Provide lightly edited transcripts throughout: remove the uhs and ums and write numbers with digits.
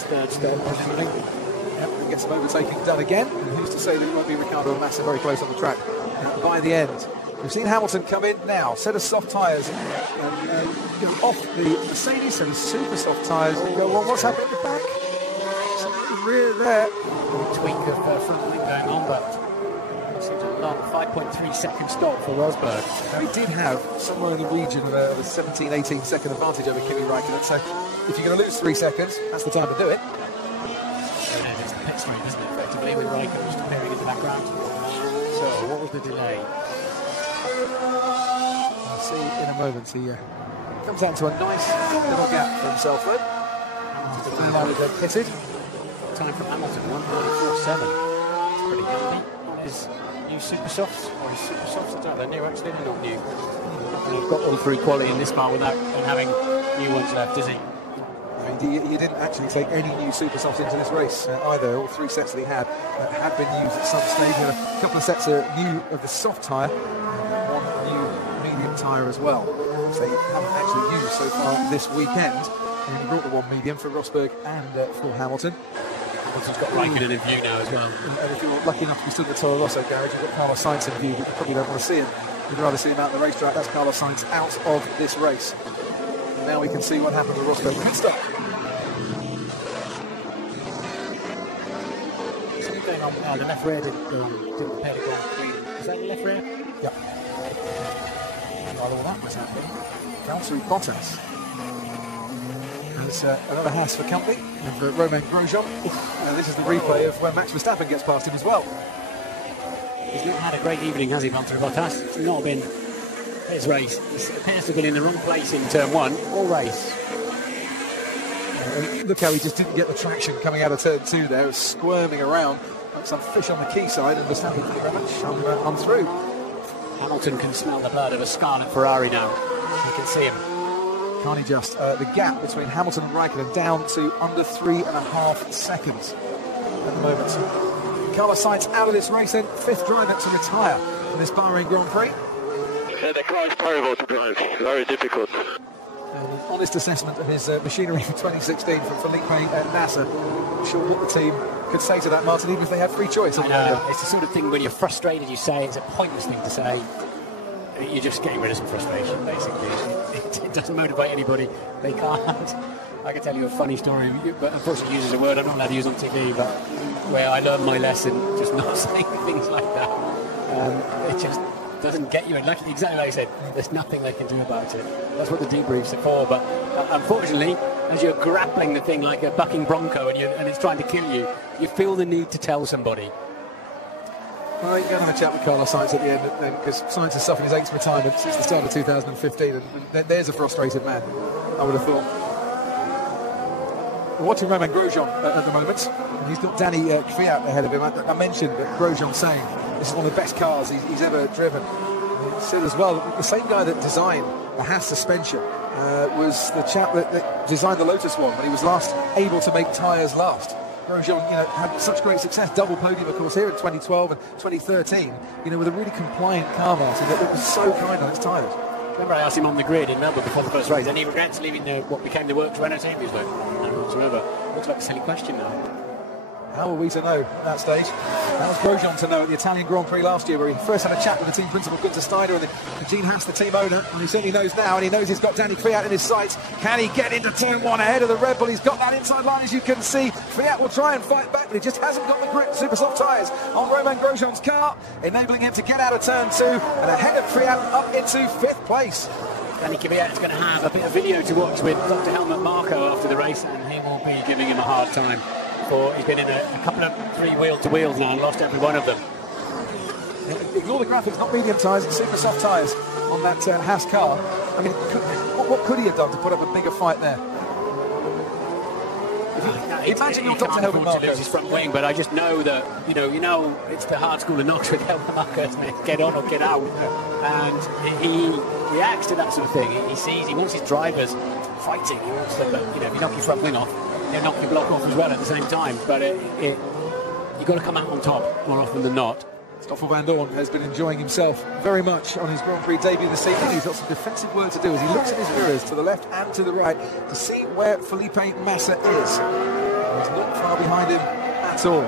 his third stop, presumably. Yep, gets some overtaking done again. And who's to say that it won't be Ricciardo and Massa very close on the track by the end. We've seen Hamilton come in now, set of soft tyres, go off the Mercedes, set of super soft tyres, and go, well, what's happening at the back? Something rear there. A tweak of front wing going on, but it seems a long 5.3 second stop for Rosberg. We did have somewhere in the region of a 17, 18 second advantage over Kimi Räikkönen, so if you're going to lose 3 seconds, that's the time to do it. So it's the pit straight, isn't it, effectively, with Räikkönen just appearing in the background. So, what was the delay? I'll see in a moment. He comes out to a nice little gap for himself then. Just a line with pitted. Time from Hamilton, 1.47. It's pretty handy. His new super softs, or his super softs, I don't know, they're new actually, they're not new. He's got one through quality in this car without having new ones left, does he? He didn't actually take any new super softs into this race either. All 3 sets that he had been used at some stage. A couple of sets are new of the soft tyre, one new medium tyre as well, which they haven't actually used so far this weekend. And he brought the one medium for Rosberg and for Hamilton. Hamilton's got Räikkönen in view now as well. And if you're lucky enough to be stood at the Toro Rosso garage, you've got Carlos Sainz in view, but you probably don't want to see him. You'd rather see him out on the racetrack. That's Carlos Sainz out of this race. Now we can see what happened with Rosberg. Pit stop. Something going on. Oh, the left rear didn't prepare to go on. Is that the left rear? Yep. While all that was happening, Valtteri Bottas has another Haas for company, and for Romain Grosjean. This is the replay of where Max Verstappen gets past him as well. He's not had a great evening, has he, Valtteri Bottas? It's not been his race. He appears to have been in the wrong place in turn 1 all race. Look how he just didn't get the traction coming out of turn 2 there. It was squirming around like some fish on the quayside, and Verstappen thank you very much on through. Hamilton can smell the blood of a scarlet Ferrari now. You can see him. Can't he just? The gap between Hamilton and Räikkönen down to under 3.5 seconds at the moment. Carlos Sainz out of this race then, 5th driver to retire in this Bahrain Grand Prix. Yeah, the car is terrible to drive, very difficult. An honest assessment of his machinery for 2016 from Felipe Nasser. I'm sure what the team could say to that, Martin, even if they had free choice. I know, it's the sort of thing when you're frustrated, you say it's a pointless thing to say. You're just getting rid of some frustration, basically. It doesn't motivate anybody. They can't. I can tell you a funny story, but unfortunately uses a word I'm not allowed to use on TV, but where I learned my lesson, just not saying things like that. It just doesn't get you in. Like, exactly like I said, there's nothing they can do about it. That's what the debriefs are for, but unfortunately, as you're grappling the thing like a bucking bronco and it's trying to kill you, you feel the need to tell somebody. Well, you're going to have a chat with Carlos Sainz at the end, because Sainz has suffered his 8th retirement since the start of 2015, and there's a frustrated man, I would have thought. We're watching Romain Grosjean at the moment. He's got Danny Kvyat ahead of him. I mentioned that Grosjean saying this is one of the best cars he's ever driven. He said as well, the same guy that designed the Haas suspension was the chap that designed the Lotus one, but he was last able to make tyres last. Grosjean, had such great success, double podium, of course, here in 2012 and 2013, with a really compliant car, Martin, that was so kind on its tyres. Remember I asked him on the grid in Melbourne before the first race, and he regrets leaving what became the Works Renault team. He was like, I don't whatsoever. Looks like a silly question now. How are we to know at that stage? That was Grosjean to know at the Italian Grand Prix last year, where he first had a chat with the team principal, Günther Steiner, and the Gene Haas, the team owner, and he certainly knows now, and he knows he's got Danny Kvyat in his sights. Can he get into turn 1 ahead of the Red Bull? He's got that inside line, as you can see. Kvyat will try and fight back, but he just hasn't got the grip. Super soft tyres on Romain Grosjean's car, enabling him to get out of turn 2, and ahead of Kvyat up into 5th place. Danny Kvyat is going to have a bit of video to watch with Dr. Helmut Marko after the race, and he will be giving him a hard time. He's been in a couple of 3 wheel-to-wheels now and lost every one of them. Ignore the graphics, not medium tyres, it's super soft tyres on that Haas car. I mean, what could he have done to put up a bigger fight there? Imagine you're Dr. Helmut Marko. To lose his front wing, but I just know that it's the hard school of knocks with Helmut Marko, isn't it? Get on or get out, and he reacts to that sort of thing. He wants his drivers fighting. He wants to, if you knock your front wing off, he'll knock your block off as well at the same time. But you've got to come out on top more often than not. Stoffel van Dorn has been enjoying himself very much on his Grand Prix debut this evening. He's got some defensive work to do as he looks at his mirrors to the left and to the right to see where Felipe Massa is. He's not far behind him at all.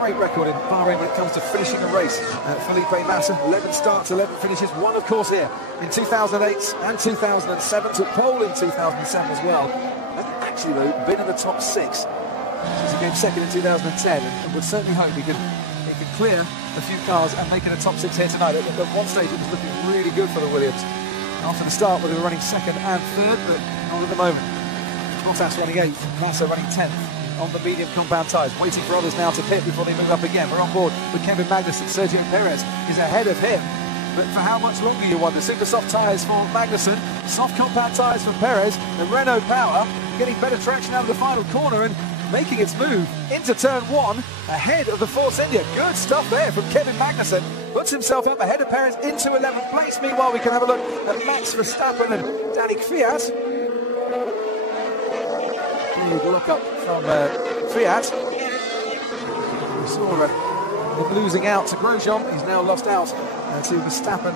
Great record in Bahrain when it comes to finishing a race. Felipe Massa, 11 starts, 11 finishes. One, of course, here in 2008 and 2007. Took pole in 2007 as well. Actually, though, been in the top 6. He came second in 2010, and would certainly hope he could clear a few cars and make it a top 6 here tonight. At one stage, it was looking really good for the Williams. After the start, where they were running second and third, but not at the moment. Bottas running 8th, Massa running 10th. On the medium compound tyres, waiting for others now to pit before they move up again. We're on board with Kevin Magnussen. Sergio Perez is ahead of him, but for how much longer, you wonder? Super soft tyres for Magnussen, soft compound tyres for Perez. The Renault Power getting better traction out of the final corner and making its move into turn 1 ahead of the Force India. Good stuff there from Kevin Magnussen. Puts himself up ahead of Perez into 11th place. Meanwhile, we can have a look at Max Verstappen and Danny Kvyat. Big look up from Kvyat. We saw him losing out to Grosjean. He's now lost out to Verstappen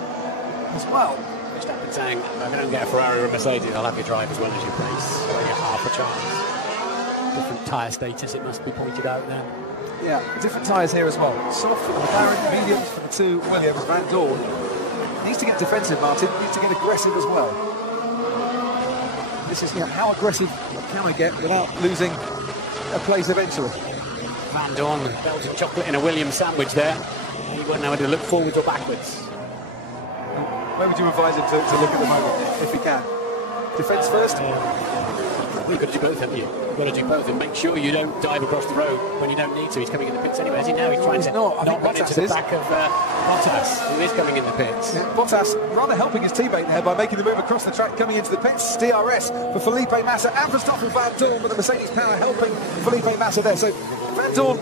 as well. Verstappen saying, if I don't get a Ferrari or a Mercedes, I'll have you drive as well as you place. Only half a chance. Different tyre status, it must be pointed out then. Yeah, different tyres here as well. Soft for the McLaren, mediums for the 2 Williams. Van Dorn needs to get defensive, Martin. Needs to get aggressive as well. This is, how aggressive can I get without losing a place eventually? Van Dorn, Belgian chocolate in a Williams sandwich there. He wouldn't know whether to look forwards or backwards. Where would you advise him to look at the moment, if he can? Defence first? Well, you've got to do both, haven't you? You've got to do both and make sure you don't dive across the road when you don't need to. He's coming in the pits anyway, is he now? He's trying to not run into the back of Bottas, who is coming in the pits. Yeah, Bottas rather helping his teammate there by making the move across the track, coming into the pits. DRS for Felipe Massa and Verstappen Van Dorn, but the Mercedes power helping Felipe Massa there. So Van Dorn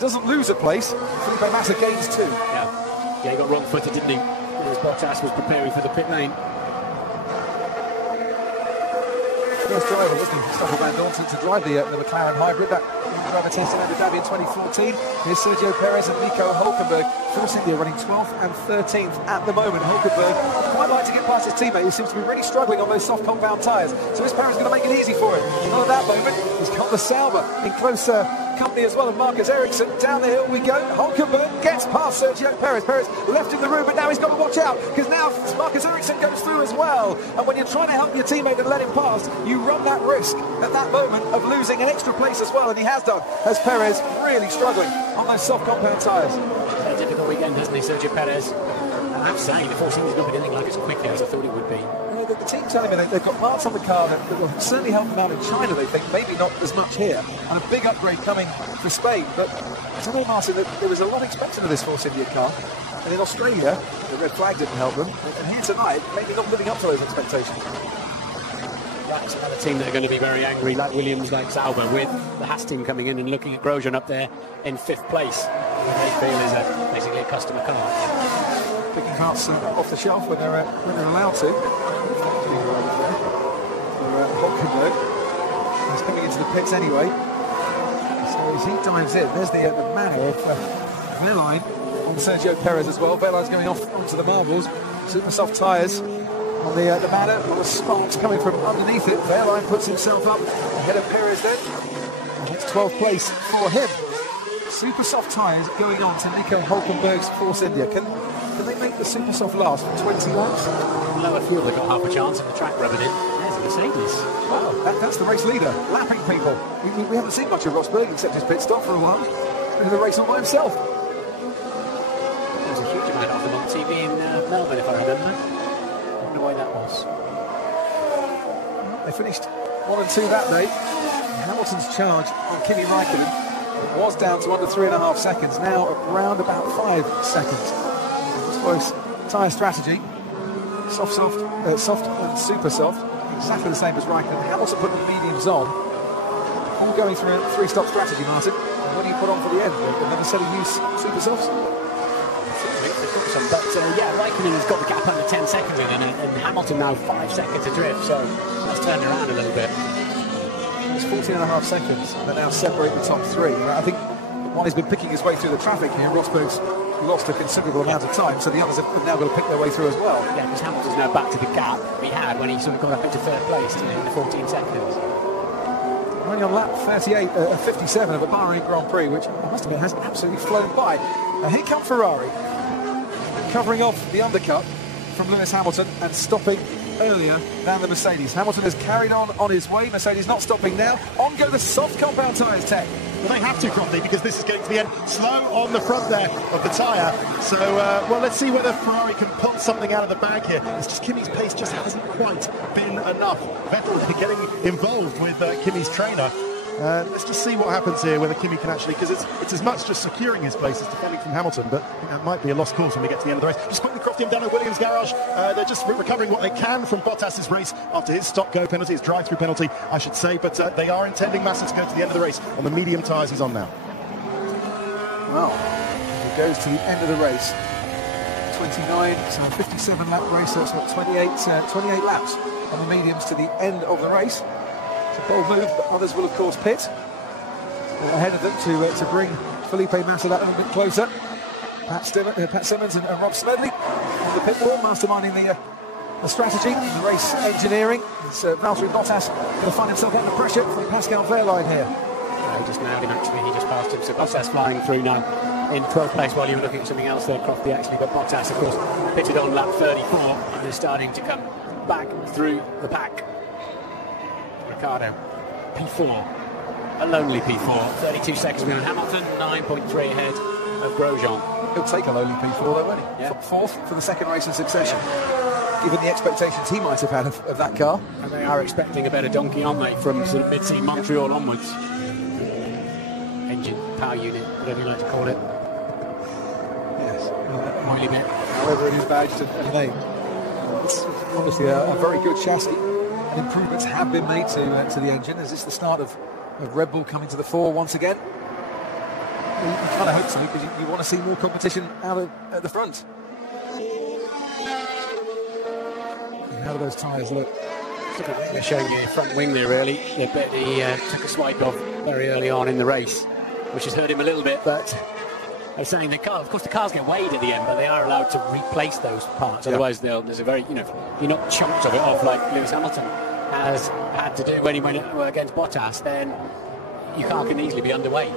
doesn't lose a place. Felipe Massa gains 2. Yeah, he got wrong-footed, didn't he? As Bottas was preparing for the pit lane. First driver, wasn't he? Stoffel Van Dorn to drive the McLaren hybrid. That driver test in Abu Dhabi in 2014. Here's Sergio Perez and Nico Hulkenberg. Force India running 12th and 13th at the moment. Hulkenberg quite like to get past his teammate, who seems to be really struggling on those soft compound tyres. So is Perez going to make it easy for him? Not at that moment. He's got the Sauber in close company as well, and Marcus Ericsson. Down the hill we go. Hulkenberg gets past Sergio Perez. Perez left in the room, but now he's got to watch out, because now Marcus Ericsson goes through as well. And when you're trying to help your teammate and let him past, you run that risk at that moment of losing an extra place as well, and he has done, as Perez really struggling on those soft compound tyres. A difficult weekend, hasn't he, Sergio Perez? And I'm saying the Force India's not been anything like as quickly as I thought it would be. The team telling me they've got parts on the car that will certainly help them out in China, they think, maybe not as much here, and a big upgrade coming for Spain. But I don't know, Martin, that there was a lot expected of this Force India car, and in Australia the red flag didn't help them, and here tonight maybe not living up to those expectations. That's another team that are going to be very angry, like Williams, like Sauber, with the Haas team coming in and looking at Grosjean up there in 5th place. What they feel is basically a customer car. Picking parts off the shelf when they're allowed to. Hulkenberg is coming into the pits anyway. So as he dives in, there's the manner of Wehrlein on Sergio Perez as well. Wehrlein's going off onto the marbles. Super soft tyres on the manner. A lot of sparks coming from underneath it. Wehrlein puts himself up ahead of Perez then. And it's 12th place for him. Super soft tyres going on to Nico Hulkenberg's Force India. Can they make the super soft last for 20 laps? Lower fuel, they've got half a chance of the track rubbing in. There's a Mercedes. Wow, that's the race leader, lapping people. We haven't seen much of Rosberg except his pit stop for a while. He's been in the race all by himself. There was a huge amount of them on TV in Melbourne, if I remember. I wonder why that was. They finished 1 and 2 that day. Hamilton's charge on Kimi Raikkonen was down to under 3.5 seconds, now around about 5 seconds. Close tyre strategy, soft and super soft, exactly the same as Raikkonen. Hamilton put the mediums on, all going through a 3-stop strategy, Martin. And what do you put on for the end? Another set of use super softs? But yeah, Raikkonen has got the gap under 10 seconds in, and Hamilton now 5 seconds adrift, so that's turned around a little bit. It's 14.5 seconds that now separate the top 3. I think one has been picking his way through the traffic here. Rosberg's lost a considerable amount of time, so the others have now got to pick their way through as well. Yeah, because Hamilton's now back to the gap he had when he sort of got up into 3rd place in 14 seconds. running on lap 57 of a Bahrain Grand Prix, which I must admit has absolutely flown by. Here come Ferrari, covering off the undercut from Lewis Hamilton and stopping earlier than the Mercedes. Hamilton has carried on his way. Mercedes not stopping now. On go the soft compound tyres, Ted. Well, they have to, Crofty, because this is going to the end. Slow on the front there of the tyre. So, well, let's see whether Ferrari can pull something out of the bag here. It's just Kimi's pace just hasn't quite been enough. Vettel has been getting involved with Kimi's trainer. Let's just see what happens here, whether Kimi can actually, because it's as much just securing his place as defending from Hamilton, but I think that might be a lost cause when we get to the end of the race. Just quickly, Crofty, down at Williams garage. They're just recovering what they can from Bottas's race after his stop-go penalty, his drive-through penalty, I should say, but they are intending Massa to go to the end of the race on the medium tyres he's on now. Well, he goes to the end of the race. 29, so a 57-lap race, so it's got 28 laps on the mediums to the end of the race. It's a bold move, but others will, of course, pit ahead of them to bring Felipe Massa that little bit closer. Pat Simmons and Rob Smedley on the pit wall, masterminding the strategy, the race engineering. It's Valtteri Bottas going to find himself under pressure from Pascal Wehrlein here. He just nailed him, actually. He just passed him. So Bottas flying through now in 12th place while you were looking at something else there, Crofty, actually. But Bottas, of course, pitted on lap 34 and is starting to come back through the pack. Ricardo, P4, a lonely P4, 32 seconds behind Hamilton, 9.3 ahead of Grosjean. He'll take a lonely P4 though, won't he? Yeah. Fourth for the second race in succession, given the expectations he might have had of that car. And they are expecting a better donkey, aren't they, from sort of mid-sea Montreal onwards. Engine, power unit, whatever you like to call it. Yes. Oily bit. However it is badged and named. It's obviously a very good chassis. Improvements have been made to the engine. Is this the start of Red Bull coming to the fore once again? You kind of hope so, because you want to see more competition out at the front. How do those tyres look? They're showing you the front wing there, really. The bit he took a swipe off very early on in the race, which has hurt him a little bit, but they're saying of course the cars get weighed at the end, but they are allowed to replace those parts. Otherwise, there's a very, you're not chunks of it off like Lewis Hamilton has had to do when he went against Bottas, then your car can easily be underweight.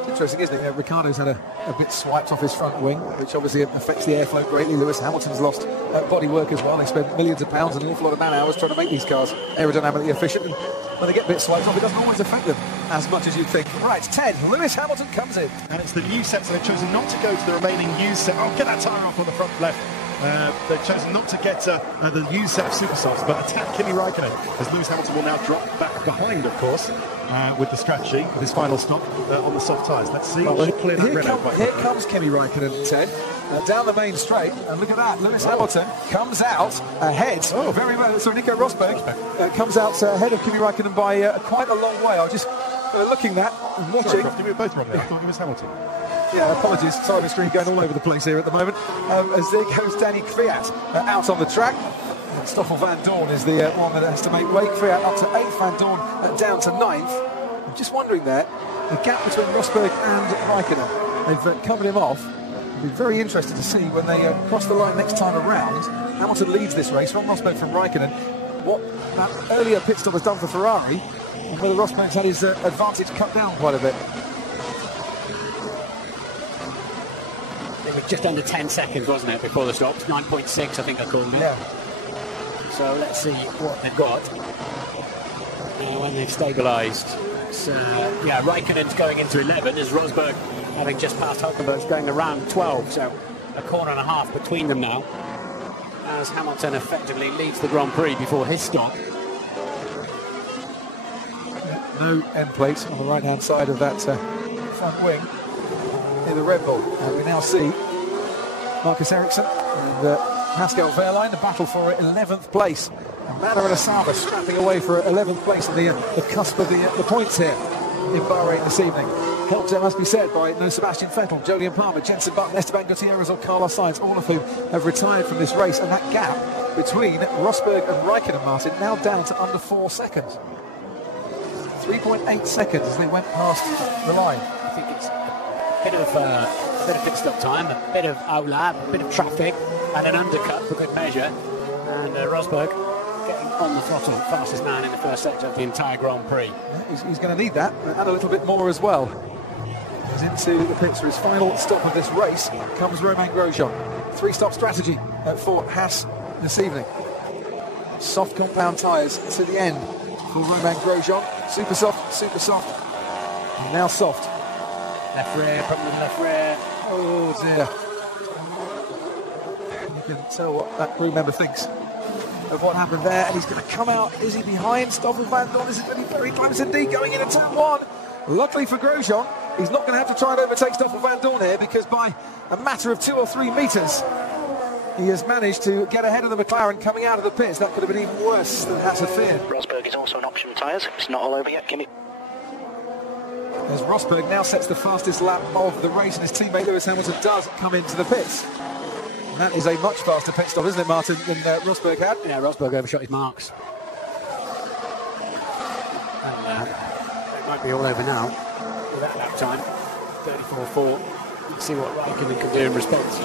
It's interesting, isn't it? Ricardo's had a bit swiped off his front wing, which obviously affects the airflow greatly. Lewis Hamilton's lost bodywork as well. They spent millions of pounds and an awful lot of man-hours trying to make these cars aerodynamically efficient, and when they get a bit swiped off, it doesn't always affect them as much as you'd think. Right, 10. Lewis Hamilton comes in. And it's the new sets, and they've chosen not to go to the remaining used set. Oh, get that tyre off on the front left. They've chosen not to get the used set of super softs, but attack Kimi Raikkonen, as Lewis Hamilton will now drop back behind, of course, with the strategy, with his final stop on the soft tyres. Let's see. Well, here comes Kimi Raikkonen, Ted, down the main straight, and look at that. Lewis Hamilton comes out ahead. Very well. So Nico Rosberg comes out ahead of Kimi Raikkonen by quite a long way. I was just looking at and watching. Sorry, Crofty, we were both wrong there. I thought it was Hamilton. Yeah, apologies. Time screen going all over the place here at the moment. As there goes Danny Kvyat out on the track. Stoffel Van Dorn is the one that has to make way. Kvyat up to 8th, Van Dorn down to 9th. I'm just wondering there, the gap between Rosberg and Raikkonen. They've covered him off. It'll be very interesting to see when they cross the line next time around. Hamilton leads this race from Rosberg from Raikkonen. What that earlier pit stop has done for Ferrari, and whether Rosberg's had his advantage cut down quite a bit. It was just under 10 seconds, wasn't it, before the stops? 9.6, I think I called it. Yeah. So let's see what they've got when they've stabilised. Raikkonen's going into 11, as Rosberg, having just passed Hulkenberg's, going around 12. So a corner and a half between them now, as Hamilton effectively leads the Grand Prix before his stop. No end plate on the right-hand side of that front wing in the Red Bull. We now see Marcus Ericsson and Pascal Wehrlein, the battle for 11th place. And Manor and Asaba strapping away for 11th place at the cusp of the points here in Bahrain this evening. Helped, it must be said, by no Sebastian Vettel, Jolyon Palmer, Jenson Button, Esteban Gutierrez or Carlos Sainz, all of whom have retired from this race. And that gap between Rosberg and Raikkonen, Martin, now down to under 4 seconds. 3.8 seconds as they went past the line. I think it's a bit of pit stop time, a bit of OLAP, a bit of traffic, and an undercut for good measure. And Rosberg getting on the throttle, fastest man in the first sector of the entire Grand Prix. He's going to need that, and a little bit more as well. He's into the pits for his final stop of this race. Comes Romain Grosjean. 3-stop strategy for Haas this evening. Soft compound tyres to the end for Romain Grosjean. Super soft, and now soft. Left rear, problem with left rear. Oh dear. You can tell what that crew member thinks of what happened there, and he's going to come out. Is he behind Stoffel Van Dorn? Is it going to be very close indeed going into turn 1? Luckily for Grosjean, he's not going to have to try and overtake Stoffel Van Dorn here, because by a matter of 2 or 3 metres, he has managed to get ahead of the McLaren coming out of the pits. That could have been even worse than Haas had feared. Rosberg is also an option tyres. It's not all over yet, Kimi. As Rosberg now sets the fastest lap of the race, and his teammate Lewis Hamilton does come into the pits. And that is a much faster pit stop, isn't it, Martin, than Rosberg had? Yeah, Rosberg overshot his marks. It might be all over now with that lap time. 34.4. Let's see what Raikkonen can do in respect.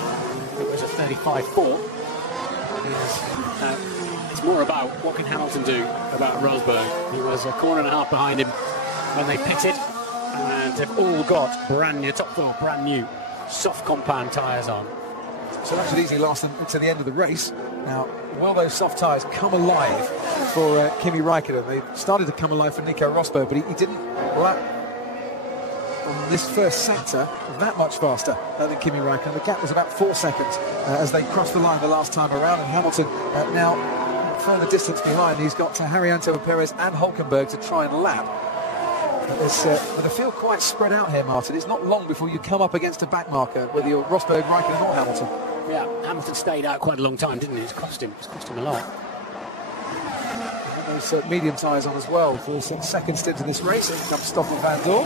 It was a 35.4. It's more about what can Hamilton do about Rosberg. He was a corner and a half behind him when they pitted, and they've all got brand new, top floor, brand new, soft compound tyres on. So that should easily last them to the end of the race. Now, will those soft tyres come alive for Kimi Raikkonen? They started to come alive for Nico Rosberg, but he didn't lap on this first sector that much faster than Kimi Raikkonen. The gap was about 4 seconds as they crossed the line the last time around, and Hamilton now further distance behind. He's got Haryanto, Perez and Hulkenberg to try and lap. With the field quite spread out here, Martin, it's not long before you come up against a back marker, whether you're Rosberg, Raikkonen or Hamilton. Yeah, Hamilton stayed out quite a long time, didn't he? It's cost him a lot. Those medium tyres on as well for the second stint of this race. Here comes Stoffel Van Dorn.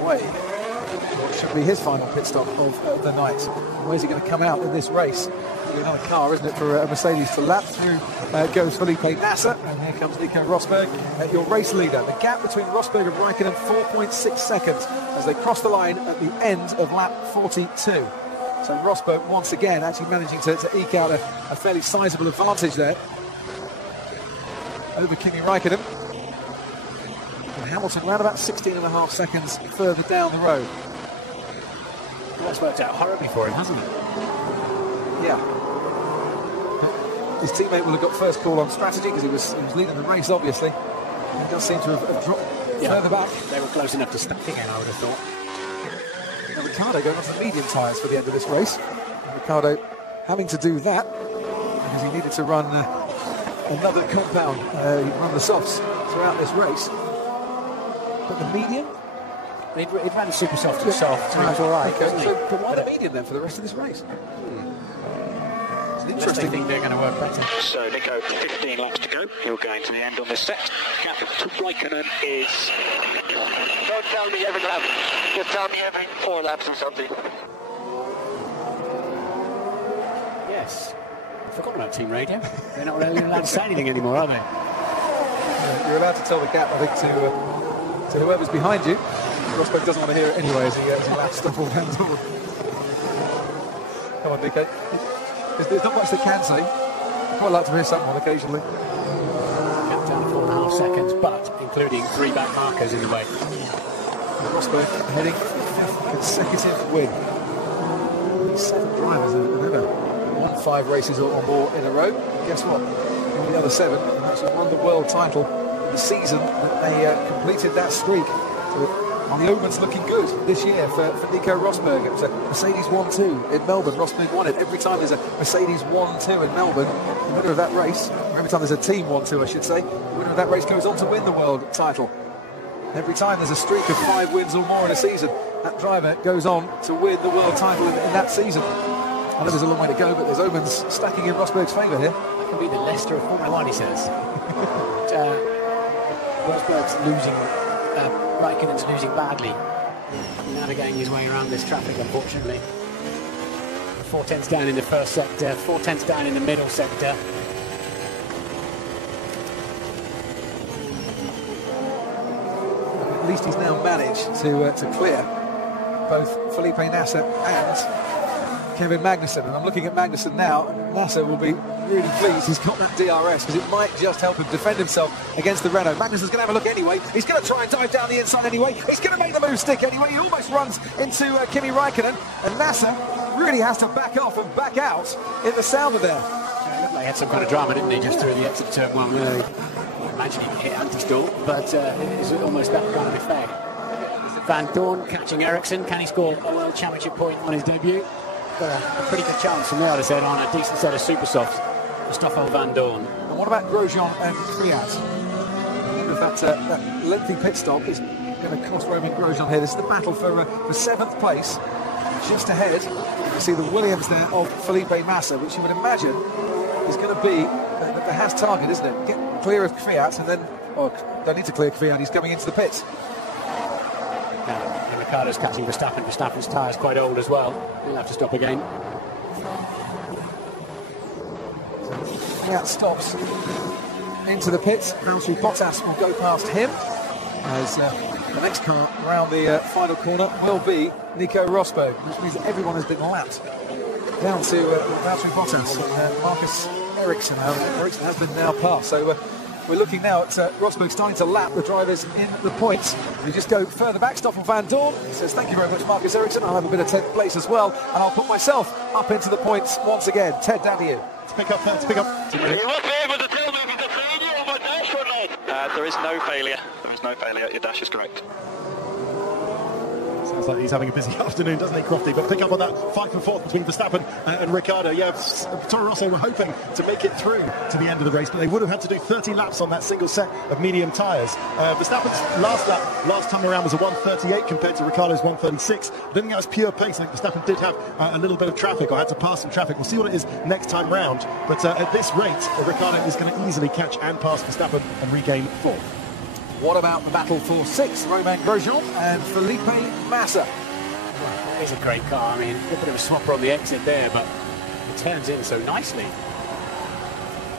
Away. What should be his final pit stop of the night. Where's he going to come out in this race? Another car, isn't it, for a Mercedes to lap through? Goes Felipe Nasser, and here comes Nico Rosberg, your race leader. The gap between Rosberg and Raikkonen, 4.6 seconds as they cross the line at the end of lap 42. So Rosberg once again actually managing to eke out a fairly sizable advantage there over Kimi Raikkonen. And Hamilton around about 16.5 seconds further down the road. Well, that's worked out horribly for him, hasn't it? Yeah. His teammate will have got first call on strategy because he was leading the race, obviously. He does seem to have dropped further back. They were close enough to stack again, I would have thought. And Ricciardo going on to the medium tyres for the end of this race. And Ricciardo having to do that because he needed to run another compound, run the softs throughout this race. But the medium? It ran super soft and soft, so it was all right. Okay. So, but why the medium then for the rest of this race? Interesting. I think they're going to work better. So Nico, 15 laps to go. He'll go into the end on this set. Gap to Raikkonen is... Don't tell me every lap. Just tell me every 4 laps or something. Yes. I've forgotten about team radio. They're not really allowed to say anything anymore, are they? You're allowed to tell the gap, I think, to whoever's behind you. Rosberg doesn't want to hear it anyway as he laps Stoffel Van Dorn. Come on, Nico. There's not much they can say. I'd quite like to hear something occasionally. Gap down to 4.5 seconds, but including 3 back markers in the way. Rosberg heading consecutive win. 7 drivers have ever won 5 races or more in a row. Guess what? All the other 7 have actually won the world title the season that they completed that streak. So the Omen's looking good this year for Nico Rosberg. It was a Mercedes 1-2 in Melbourne. Rosberg won it. Every time there's a Mercedes 1-2 in Melbourne, the winner of that race, or every time there's a team 1-2, I should say, the winner of that race goes on to win the world title. Every time there's a streak of 5 wins or more in a season, that driver goes on to win the world title in that season. I know there's a long way to go, but there's omens stacking in Rosberg's favour here. That can be the Leicester of Formula 1, he says. Rosberg's losing, Raikkonen's losing badly, navigating his way around this traffic, unfortunately. 4 tenths down in the first sector, 4 tenths down in the middle sector. At least he's now managed to clear both Felipe Nasser and Kevin Magnussen. And I'm looking at Magnussen now. Nasser will be really pleased he's got that DRS, because it might just help him defend himself against the Renault. Magnus is going to have a look anyway. He's going to try and dive down the inside anyway. He's going to make the move stick anyway. He almost runs into Kimi Räikkönen, and Massa really has to back off and back out in the Sauber there. They had some kind of drama, didn't they, just through the exit turn one. I imagine he hit anti-stall, but it was almost that kind of effect. Van Dorn catching Ericsson. Can he score a World Championship point on his debut? Got a pretty good chance from there, I'd have said, on a decent set of super softs for Stoffel Van Dorn. And what about Grosjean and Kvyat? That lengthy pit stop is going to cost Romain Grosjean here. This is the battle for 7th place. Just ahead, you see the Williams there of Felipe Massa, which you would imagine is going to be the Haas target, isn't it? Get clear of Kvyat, and then, don't need to clear Kvyat, he's coming into the pits. Now, Ricciardo's catching Verstappen. Verstappen's tyre's quite old as well. He'll have to stop again. Kvyat stops into the pits. Valtteri Bottas will go past him, as the next car around the final corner will be Nico Rosberg, which means that everyone has been lapped down to Valtteri Bottas and Marcus Ericsson. Ericsson has been now passed, so we're looking now at Rosberg starting to lap the drivers in the points. We just go further back. Stoffel Van Dorn says, thank you very much, Marcus Ericsson. I'll have a bit of 10th place as well, and I'll put myself up into the points once again. Ted Daniel. Let's pick up. You won't be able to tell me if it's a failure of my dash or not. There is no failure. There is no failure. Your dash is correct. Sounds like he's having a busy afternoon, doesn't he, Crofty? But pick up on that fight for fourth between Verstappen and Ricciardo. Yeah, Toro Rosso were hoping to make it through to the end of the race, but they would have had to do 30 laps on that single set of medium tyres. Verstappen's last lap, last time around, was a 1:38 compared to Ricciardo's 1:36. I don't think that was pure pace. I think Verstappen did have a little bit of traffic, or had to pass some traffic. We'll see what it is next time round. But at this rate, Ricciardo is going to easily catch and pass Verstappen and regain fourth. What about the battle for 6th? Romain Grosjean and Felipe Massa. Well, it is a great car. I mean, a bit of a swapper on the exit there, but it turns in so nicely.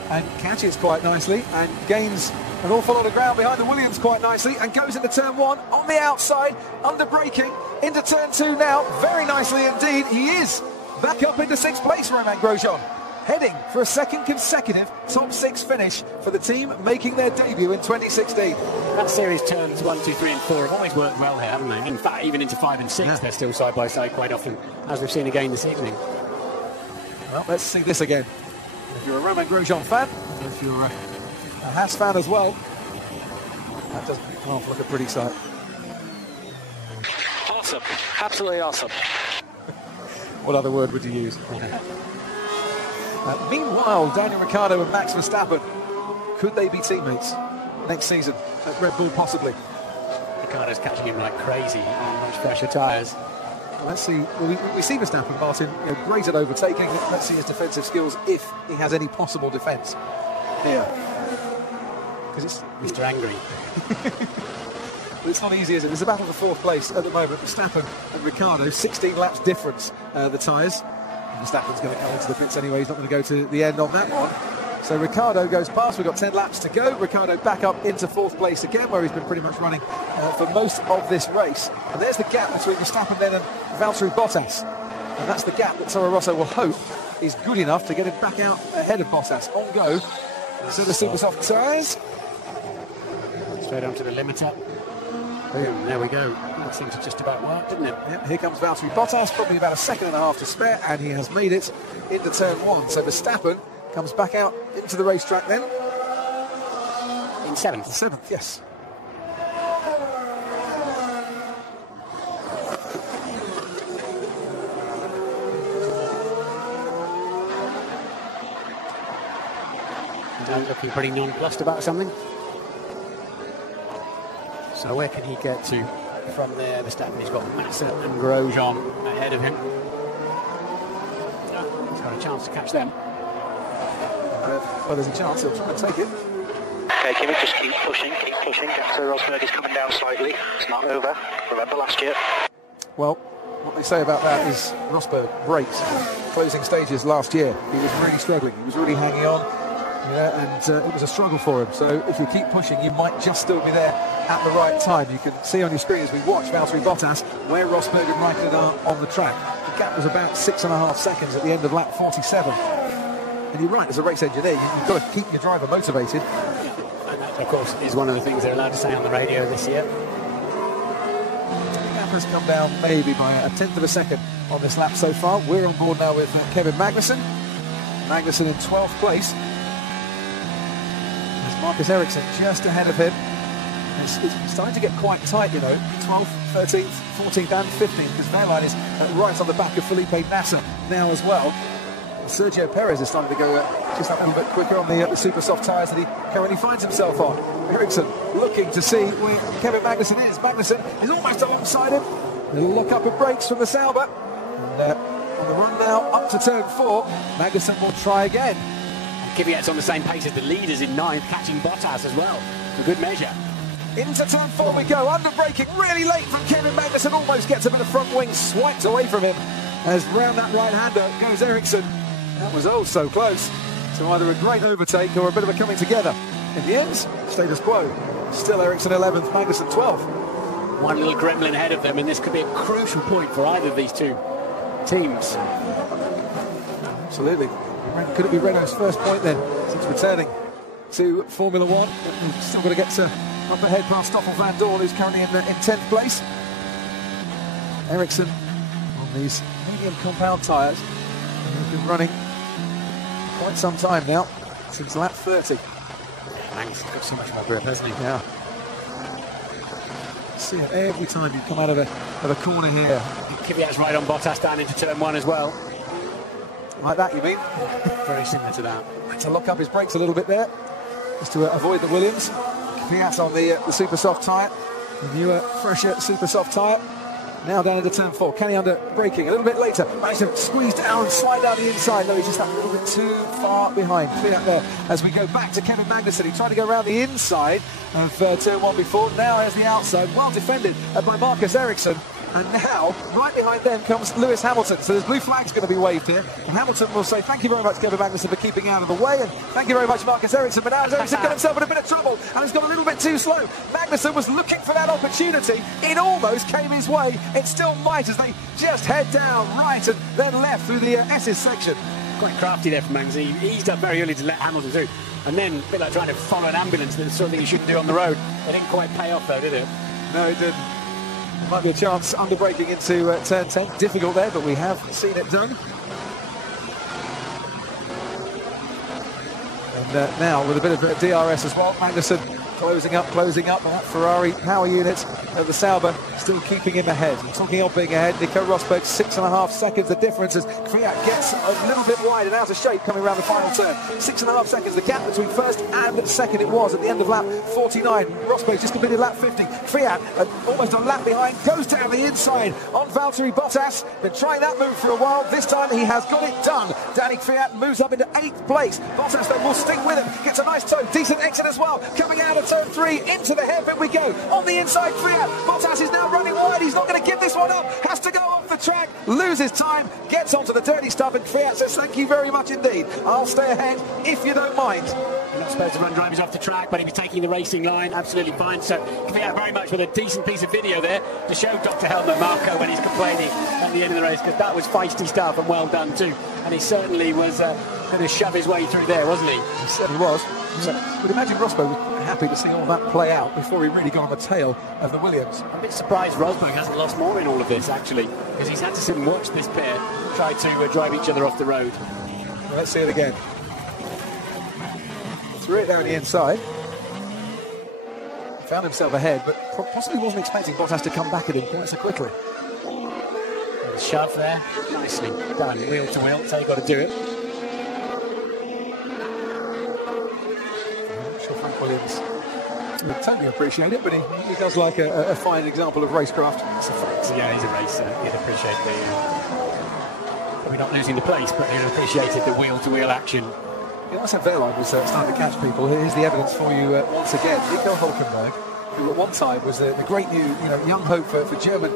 And catches quite nicely and gains an awful lot of ground behind the Williams quite nicely, and goes into turn 1 on the outside, under braking, into turn 2 now, very nicely indeed. He is back up into 6th place, Romain Grosjean, heading for a second consecutive top 6 finish for the team making their debut in 2016. That series turns 1, 2, 3 and 4 have always worked well here, haven't they? In fact, even into 5 and 6, they're still side by side quite often, as we've seen again this evening. Well, let's see this again. If you're a Romain Grosjean fan, if you're a Haas fan as well, that doesn't come off like a pretty sight. Awesome. Absolutely awesome. What other word would you use? Meanwhile, Daniel Ricciardo and Max Verstappen, could they be teammates next season at Red Bull possibly? Ricciardo's catching him like crazy on much fresher tyres. Let's see. Well, we see Verstappen, Martin, great at overtaking. Let's see his defensive skills, if he has any possible defence. Yeah. Because it's Mr. Angry. But it's not easy, is it? There's a battle for 4th place at the moment. Verstappen and Ricciardo, 16 laps difference, the tyres. Verstappen's going to come into the pits anyway. He's not going to go to the end on that one. So Ricciardo goes past. We've got 10 laps to go. Ricciardo back up into 4th place again, where he's been pretty much running for most of this race. And there's the gap between Verstappen then and Valtteri Bottas. And that's the gap that Toro Rosso will hope is good enough to get him back out ahead of Bottas. On go. So the super soft tyres. Straight onto the limiter. Boom, there we go. That seemed to just about work, didn't it? Yep, here comes Valtteri Bottas, probably about a second and a half to spare, and he has made it into turn 1. So Verstappen comes back out into the racetrack then. In 7th. 7th, yes. Looking pretty nonplussed about something. So where can he get to from there? Verstappen, he's got Massa and Grosjean ahead of him. He's got a chance to catch them. Well, there's a chance he'll try and take it. Okay, Kimi, just keep pushing. So Rosberg is coming down slightly. It's not over. Remember last year? Well, what they say about that is Rosberg braked closing stages last year. He was really struggling. He was really hanging on. And it was a struggle for him. So if you keep pushing, you might just still be there at the right time. You can see on your screen as we watch Valtteri Bottas where Rosberg and Räikkönen are on the track. The gap was about 6.5 seconds at the end of lap 47. And you're right, as a race engineer, you've got to keep your driver motivated. And that, of course, is one of the things they're allowed to say on the radio this year. Gap has come down maybe by a tenth of a second on this lap so far. We're on board now with Kevin Magnussen. Magnussen in 12th place. There's Marcus Ericsson just ahead of him. It's starting to get quite tight, you know. 12th, 13th, 14th and 15th, because their line is right on the back of Felipe Nasser now as well. Sergio Perez is starting to go just a little bit quicker on the super soft tyres that he currently finds himself on. Ericsson looking to see where Kevin Magnussen is. Magnussen is almost alongside him. He'll look up at brakes from the Sauber. And on the run now up to turn 4, Magnussen will try again. Kvyat's on the same pace as the leaders in 9th, catching Bottas as well, for good measure. Into turn 4 we go, under braking really late from Kevin Magnussen, almost gets a bit of front wing swiped away from him as round that right-hander goes Ericsson. That was oh so close to either a great overtake or a bit of a coming together. In the end, status quo. Still Ericsson 11th, Magnussen 12th. One little gremlin ahead of them, and this could be a crucial point for either of these two teams. Absolutely. Could it be Renault's first point then, since returning to Formula 1? We've still got to get to up ahead past Stoffel Van Dorn, who's currently in 10th place. Ericsson on these medium compound tyres. He's been running quite some time now, since lap 30. He's got so much more grip, hasn't he? Yeah. See it every time you come out of a corner here. Kvyat's right on Bottas down into turn 1 as well. Like that, you mean? Very similar to that. To lock up his brakes a little bit there, just to avoid the Williams. Kvyat's on the super soft tyre, the newer, fresher super soft tyre. Now down into turn 4. Can he under braking a little bit later? Managed to squeeze down and slide down the inside. No, he's just a little bit too far behind. Kvyat there as we go back to Kevin Magnussen. He tried to go around the inside of turn 1 before. Now there's the outside. Well defended by Marcus Ericsson. And now, right behind them comes Lewis Hamilton. So there's blue flags going to be waved here. And Hamilton will say, thank you very much, Kevin Magnussen, for keeping out of the way. And thank you very much, Marcus Ericsson. But now Ericsson got himself in a bit of trouble and has got a little bit too slow. Magnussen was looking for that opportunity. It almost came his way. It still might as they just head down right and then left through the S's section. Quite crafty there from Magnussen. He eased up very early to let Hamilton through. And then, a bit like trying to follow an ambulance, that's something you shouldn't do on the road. It didn't quite pay off though, did it? No, it didn't. Might be a chance under braking into turn 10. Difficult there, but we have seen it done. And now with a bit of DRS as well, Magnussen closing up, and that Ferrari power unit of the Sauber still keeping him ahead. I'm talking of being ahead, Nico Rosberg 6.5 seconds the difference as Kvyat gets a little bit wide and out of shape coming around the final turn. 6.5 seconds, the gap between first and second it was at the end of lap 49. Rosberg just completed lap 50. Kvyat almost a lap behind, goes down the inside on Valtteri Bottas. Been trying that move for a while. This time he has got it done. Danny Kvyat moves up into 8th place. Bottas then will stick with him, gets a nice toe, decent exit as well. Coming out of turn 3 into the hairpin we go. On the inside, Kvyat. Bottas is now running wide. He's not going to give this one up. Has to go off the track, loses time, gets onto the dirty stuff, and Kvyat says, thank you very much indeed. I'll stay ahead if you don't mind. You're not supposed to run drivers off the track, but he was taking the racing line absolutely fine. So Kvyat very much with a decent piece of video there to show Dr. Helmut Marko when he's complaining at the end of the race, because that was feisty stuff and well done too. And he certainly was going to shove his way through there, wasn't he? He certainly was. So we'd imagine Rosberg was quite happy to see all that play out before he really got on the tail of the Williams. I'm a bit surprised Rosberg hasn't lost more in all of this, actually, because he's had to sit and watch this pair try to drive each other off the road. Well, let's see it again. Threw it down the inside. Found himself ahead, but possibly wasn't expecting Bottas to come back at him quite so quickly. The shove there, nicely done, wheel to wheel, so you've got to do it. I'm sure Frank Williams would totally appreciate it, but he does like a fine example of racecraft. Yeah, he's a racer. He'd appreciate probably not losing the place, but he'd appreciated the wheel-to-wheel action. Yeah, I said Wehrlein was starting to catch people. Here's the evidence for you once again. Nico Hülkenberg, who at one time was the great new young hope for German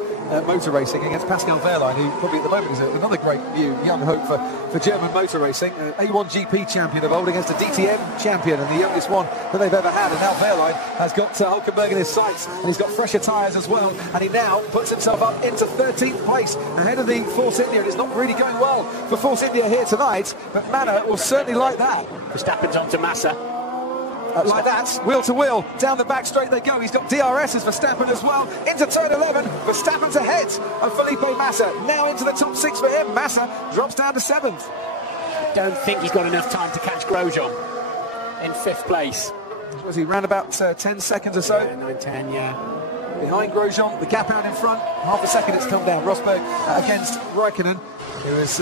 motor racing against Pascal Wehrlein, who probably at the moment is another great young hope for German motor racing. A1 GP champion of old against a DTM champion, and the youngest one that they've ever had. And now Wehrlein has got Hulkenberg in his sights, and he's got fresher tyres as well, and he now puts himself up into 13th place ahead of the Force India. It's not really going well for Force India here tonight, but Manor will certainly like that. Verstappen's onto Massa. Like that, wheel to wheel, down the back straight they go. He's got DRS as Verstappen as well. Into turn 11, Verstappen's ahead of Felipe Massa. Now into the top 6 for him. Massa drops down to 7th. Don't think he's got enough time to catch Grosjean in 5th place. Was he round about 10 seconds or so? Yeah, 9-10, yeah. Behind Grosjean, the gap out in front. Half a second it's come down. Rosberg against Raikkonen, who has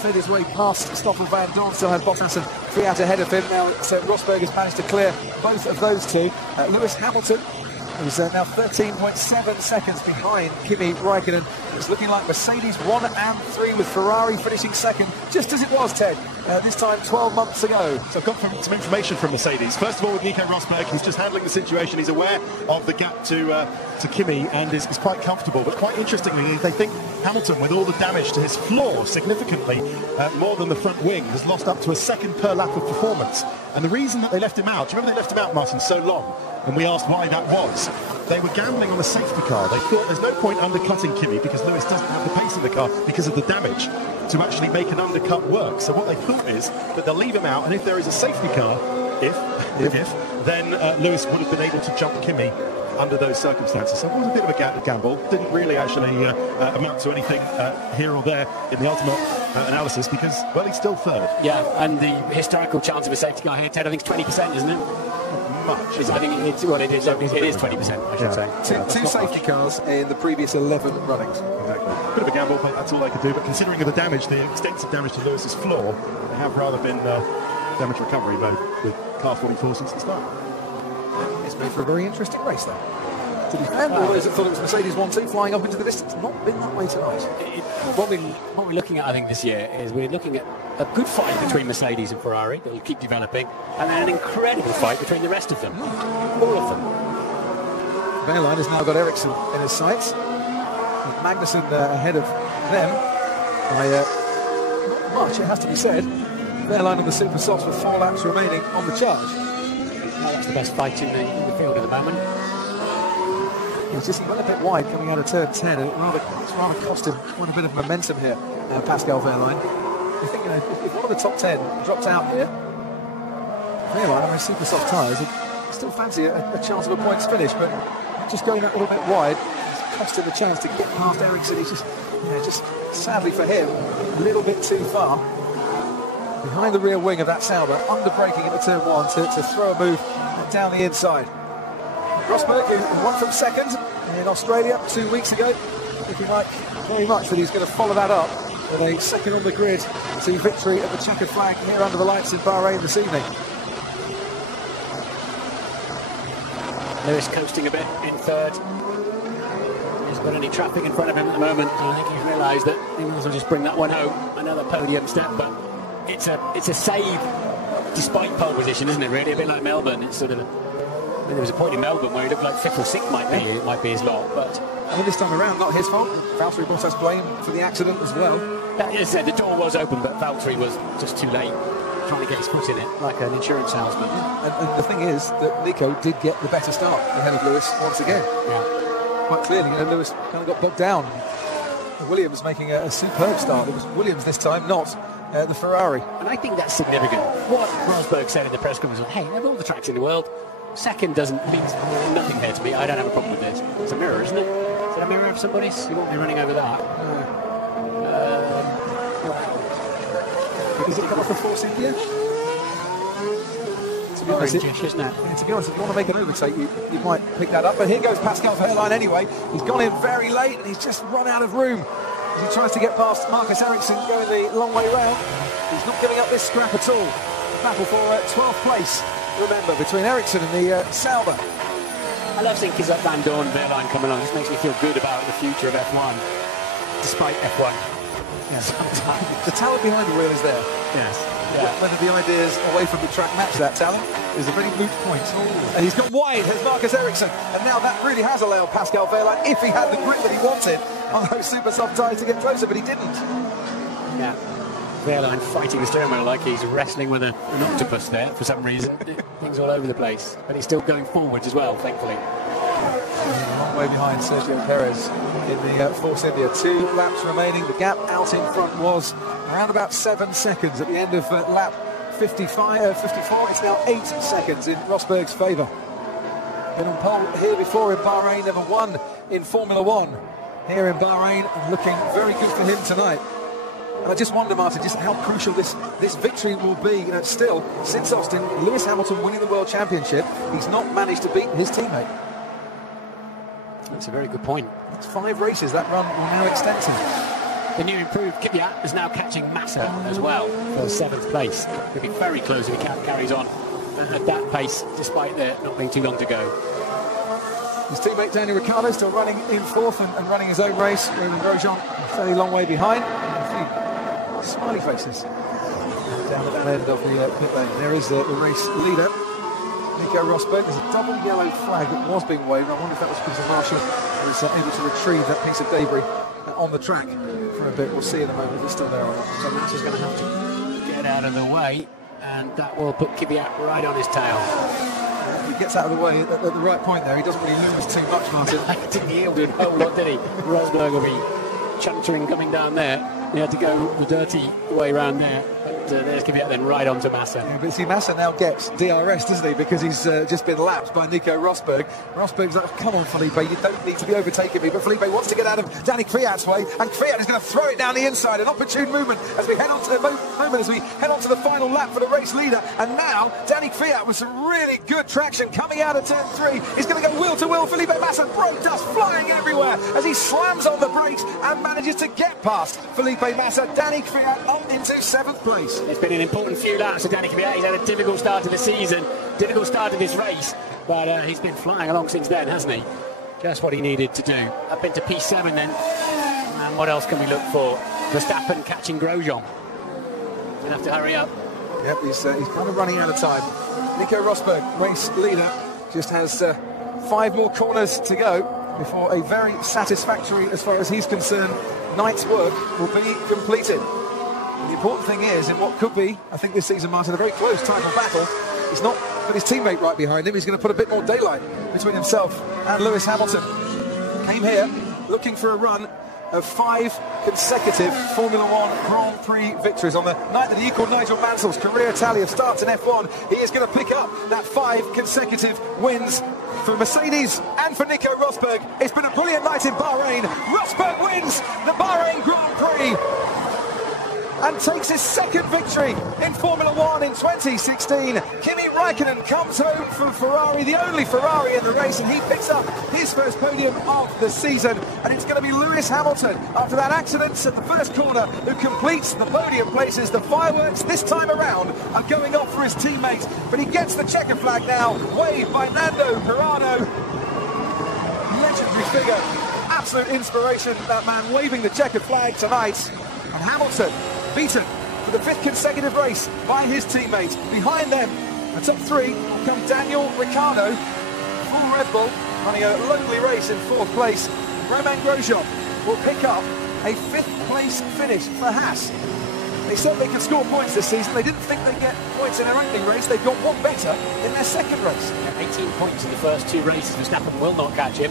fed his way past Stoffel Van Dorn. Still has Bottas and 3 out ahead of him. Now Rosberg has managed to clear both of those two. Lewis Hamilton, who's now 13.7 seconds behind Kimi Raikkonen. It's looking like Mercedes 1 and 3, with Ferrari finishing second, just as it was, Ted, this time 12 months ago. So I've got some information from Mercedes. First of all, with Nico Rosberg, he's just handling the situation. He's aware of the gap to Kimi and is quite comfortable. But quite interestingly, they think Hamilton, with all the damage to his floor, significantly more than the front wing, has lost up to a second per lap of performance. And the reason that they left him out, do you remember they left him out, Martin, so long? And we asked why that was. They were gambling on a safety car. They thought there's no point undercutting Kimi because Lewis doesn't have the pace in the car because of the damage to actually make an undercut work. So what they thought is that they'll leave him out, and if there is a safety car, then Lewis would have been able to jump Kimi under those circumstances. So it was a bit of a gamble. Didn't really actually amount to anything here or there in the ultimate analysis because, well, he's still third. Yeah, and the historical chance of a safety car here, Ted, I think it's 20%, isn't it? Much. I think it is 20%, I should say. Two safety cars in the previous 11 runnings. Exactly. Bit of a gamble, but that's all they could do. But considering the damage, the extensive damage to Lewis's floor, they have rather been damage recovery mode with car 44 since the start. It's made for a very interesting race, though. And all those that thought it was Mercedes 1-2 flying up into the distance, not been that way tonight. What we're looking at, I think, this year is we're looking at a good fight between Mercedes and Ferrari that will keep developing, and then an incredible fight between the rest of them, all of them. Wehrlein has now got Ericsson in his sights, with Magnussen ahead of them by not much, it has to be said. Wehrlein on the Super Softs with 4 laps remaining on the charge. That's the best fight in the field at the moment. He went a bit wide coming out of turn 10, and it's rather cost him quite a bit of momentum here, Pascal Wehrlein. I think, if one of the top 10 drops out here, Wehrlein on those super soft tyres, I still fancy a chance of a points finish, but just going that little bit wide has cost him a chance to get past Ericsson. He's just sadly for him, a little bit too far. Behind the rear wing of that Sauber, under braking into turn 1 to throw a move down the inside. Rosberg, who won from second in Australia 2 weeks ago, looking like very much that he's going to follow that up with a second on the grid to victory at the checkered flag here under the lights in Bahrain this evening. Lewis coasting a bit in third. He's got any traffic in front of him at the moment, and I think he's realised that he might as well just bring that one home. Another podium step, but it's a save despite pole position, isn't it? Really, a bit like Melbourne. It's sort of. I mean, there was a point in Melbourne where he looked like 5th or 6th might be his lot, but this time around, not his fault. Valtteri Bottas blamed for the accident as well. The door was open, but Valtteri was just too late, trying to get his foot in it, like an insurance salesman. And the thing is that Nico did get the better start ahead of Lewis once again. Yeah. Quite clearly, Lewis kind of got bogged down. Williams making a superb start. It was Williams this time, not the Ferrari. And I think that's significant. What Rosberg said in the press conference was, hey, of all the tracks in the world, second doesn't mean nothing here to me. I don't have a problem with this. It's a mirror, isn't it? Is it a mirror of somebody's? You won't be running over that. Does it come off a Force India? To be honest, isn't it? To be honest, if you want to make an overtake, you might pick that up. But here goes Pascal Wehrlein anyway. He's gone in very late and he's just run out of room as he tries to get past Marcus Ericsson going the long way round. He's not giving up this scrap at all. The battle for 12th place, remember, between Ericsson and the Sauber. I love seeing kids like Van Dorn and Wehrlein come along. It just makes me feel good about the future of F1, despite F1. Yes. The talent behind the wheel is there. Yes. Whether the ideas away from the track match that talent is a very moot point. And he's gone wide, has Marcus Ericsson, and now that really has allowed Pascal Wehrlein, if he had the grip that he wanted on those super soft tyres, to get closer, but he didn't. Yeah. Wehrlein fighting the steering wheel like he's wrestling with an octopus there for some reason. Things all over the place. But he's still going forwards as well, thankfully. A long way behind Sergio Perez in the Force India. 2 laps remaining. The gap out in front was around about 7 seconds at the end of lap 54. It's now 8 seconds in Rosberg's favour. Been on pole here before in Bahrain, never won in Formula One. Here in Bahrain, looking very good for him tonight. And I just wonder, Martin, just how crucial this victory will be. You know, still, since Austin, Lewis Hamilton winning the World Championship, he's not managed to beat his teammate. That's a very good point. It's 5 races that run will now extend to. The new improved Kvyat is now catching Massa as well for 7th place. He'll be very close if he carries on at that pace, despite there not being too long to go. His teammate Daniel Ricciardo still running in 4th and running his own race. Romain Grosjean a fairly long way behind. Smiley faces down at that end of the pit lane. There is the race leader, Nico Rosberg. There's a double yellow flag that was being waved. I wonder if that was because the marshal was able to retrieve that piece of debris on the track for a bit. We'll see in a moment if it's still there or not. So Massa's going to have to get out of the way, and that will put Kvyat right on his tail. He gets out of the way at the right point there. He doesn't really lose too much, Martin. He didn't yield a whole lot, did he? Rosberg will be chuntering coming down there. He had to go the dirty way around there. But there's Kvyat then right onto Massa. Yeah, but see, Massa now gets DRS, doesn't he? Because he's just been lapped by Nico Rosberg. Rosberg's like, come on, Felipe, you don't need to be overtaking me. But Felipe wants to get out of Danny Kvyat's way, and Kvyat is going to throw it down the inside. An opportune movement as we head on to the final lap for the race leader. And now Danny Kvyat with some really good traction coming out of turn 3. He's going to go wheel to wheel. Felipe Massa, brake dust flying everywhere as he slams on the brakes and manages to get past Felipe Massa. Danny Kvyat up into 7th place. It's been an important few laps for Danny Kvyat. He's had a difficult start to the season, difficult start to this race, but he's been flying along since then, hasn't he? Just what he needed to do. Up into P7 then. And what else can we look for? Verstappen catching Grosjean. He'll have to hurry up. Yep, he's kind of running out of time. Nico Rosberg, race leader, just has 5 more corners to go before a very satisfactory, as far as he's concerned, night's work will be completed. The important thing is, in what could be, I think this season, Martin, a very close title battle, he's not got his teammate right behind him. He's going to put a bit more daylight between himself and Lewis Hamilton. Came here looking for a run of 5 consecutive Formula One Grand Prix victories on the night that he equalled Nigel Mansell's career tally of starts in F1. He is going to pick up that 5 consecutive wins for Mercedes and for Nico Rosberg. It's been a brilliant night in Bahrain. Rosberg wins the Bahrain Grand Prix and takes his 2nd victory in Formula One in 2016. Kimi Räikkönen comes home for Ferrari, the only Ferrari in the race, and he picks up his first podium of the season. And it's going to be Lewis Hamilton, after that accident at the first corner, who completes the podium places. The fireworks this time around are going off for his teammates, but he gets the checker flag now, waved by Nando Corrado. Legendary figure, absolute inspiration, that man waving the checkered flag tonight. And Hamilton beaten for the 5th consecutive race by his teammates. Behind them, the top 3 will come Daniel Ricciardo, full Red Bull, running a lonely race in 4th place. Romain Grosjean will pick up a 5th place finish for Haas. They said they could score points this season. They didn't think they'd get points in their opening race. They've got one better in their 2nd race. 18 points in the first 2 races. Verstappen will not catch him.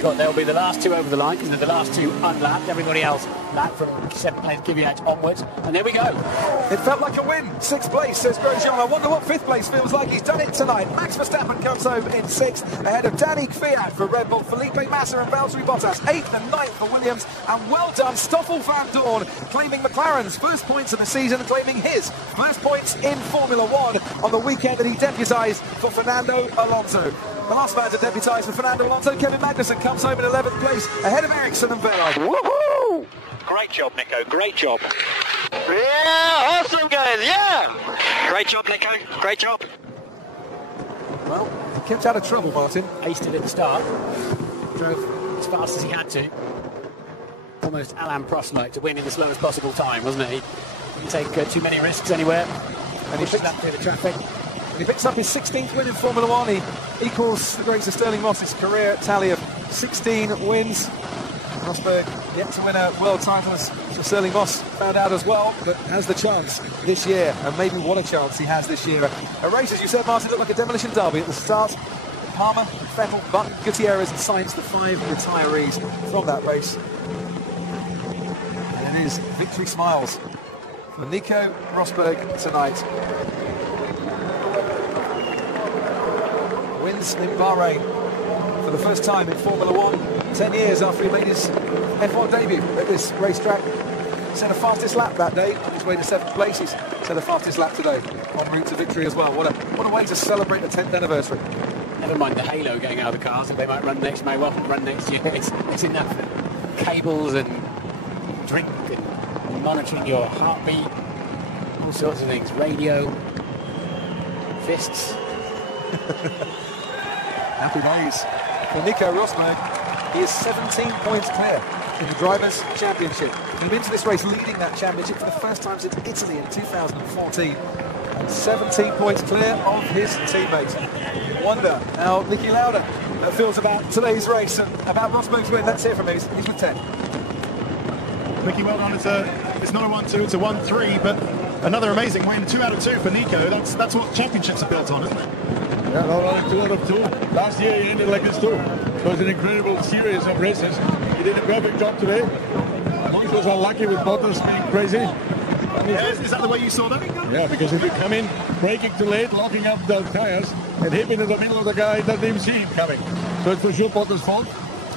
They'll be the last 2 over the line because they're the last 2 unlapped. Everybody else lapped from 7th place Kvyat onwards. And there we go. It felt like a win. 6th place, says Grosjean. I wonder what 5th place feels like. He's done it tonight. Max Verstappen comes home in 6th, ahead of Danny Kvyat for Red Bull, Felipe Massa and Valtteri Bottas, 8th and 9th for Williams. And well done, Stoffel van Dorn, claiming McLaren's first points of the season, claiming his first points in Formula One on the weekend that he deputised for Fernando Alonso. The last man to deputise for Fernando Alonso, Kevin Magnussen, comes home in 11th place, ahead of Ericsson and Wehrlein. Woohoo! Great job, Nico. Great job. Yeah, awesome, guys. Yeah. Great job, Nico. Great job. Well, he kept out of trouble, Martin. Aced it at the start. Drove as fast as he had to. Almost Alain Prost-like to win in the slowest possible time, wasn't it? take too many risks anywhere. And he picks up through the traffic. He picks up his 16th win in Formula One. He equals the great Sir Sterling Moss's career tally of 16 wins. Rosberg yet to win a world title, as Sir Sterling Moss found out as well, but has the chance this year, and maybe what a chance he has this year. A race, as you said, Martin, looked like a demolition derby at the start. Palmer, Vettel, Button, Gutierrez and Sainz, the 5 retirees from that race. And it is victory smiles for Nico Rosberg tonight. Wins in Bahrain for the first time in Formula One, 10 years after he made his F1 debut at this racetrack. Set the fastest lap that day on his way to 7th place. He's set the fastest lap today en route to victory as well. What a way to celebrate the 10th anniversary. Never mind the halo going out of the cars that they might run next, may well run next year. It's enough cables and drink and monitoring your heartbeat, all sorts of things, radio, fists. Happy days for Nico Rosberg. He is 17 points clear in the Drivers' Championship. He came into this race leading that championship for the first time since Italy in 2014. And 17 points clear of his teammate. Wonder how Niki Lauda feels about today's race and about Rosberg's win. Let's hear from him. He's with 10. Nicky, well done. It's not a 1-2, it's a 1-3, but another amazing win. 2 out of 2 for Nico. That's what championships are built on, isn't it? Yeah, not only 2 out of 2. Last year he ended like this too. It was an incredible series of races. He did a perfect job today. Monk was unlucky with Bottas being crazy. Is that the way you saw that? Yeah, because if you come in braking too late, locking up the tires, and hit into the middle of the guy, he doesn't even see him coming. So it's for sure Bottas' fault.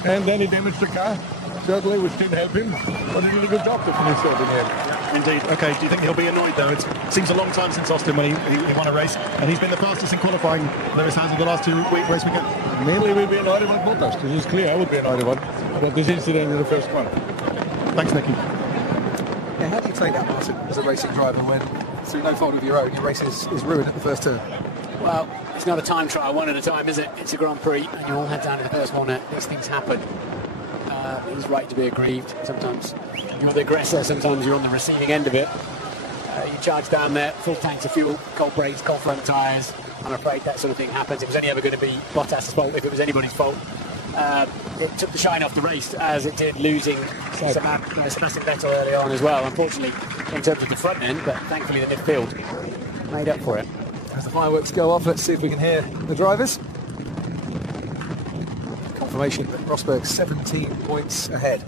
And then he damaged the car, certainly, which didn't help him. But he did a good job to finish third in the end. Indeed. Okay, do you think he'll be annoyed though? It seems a long time since Austin when he won a race, and he's been the fastest in qualifying. Lewis has in the last 2 race weekend. Mainly we'll be annoyed about Bottas. This is clear, I would be annoyed about. But this incident is the first one. Thanks, Nicky. Yeah, how do you take that, Martin, as a racing driver when, through no fault of your own, your race is ruined at the first turn? Well, it's not a time trial, one at a time, is it? It's a Grand Prix, and you all head down to the first one. These things happen. He's right to be aggrieved. Sometimes you're the aggressor, sometimes you're on the receiving end of it. You charge down there, full tanks of fuel, cold brakes, cold front tyres. I'm afraid that sort of thing happens. It was only ever going to be Bottas' fault if it was anybody's fault. It took the shine off the race, as it did losing Sebastian Vettel early on as well, unfortunately, in terms of the front end, but thankfully the midfield made up for it. As the fireworks go off, let's see if we can hear the drivers. Confirmation that Rosberg's 17 points ahead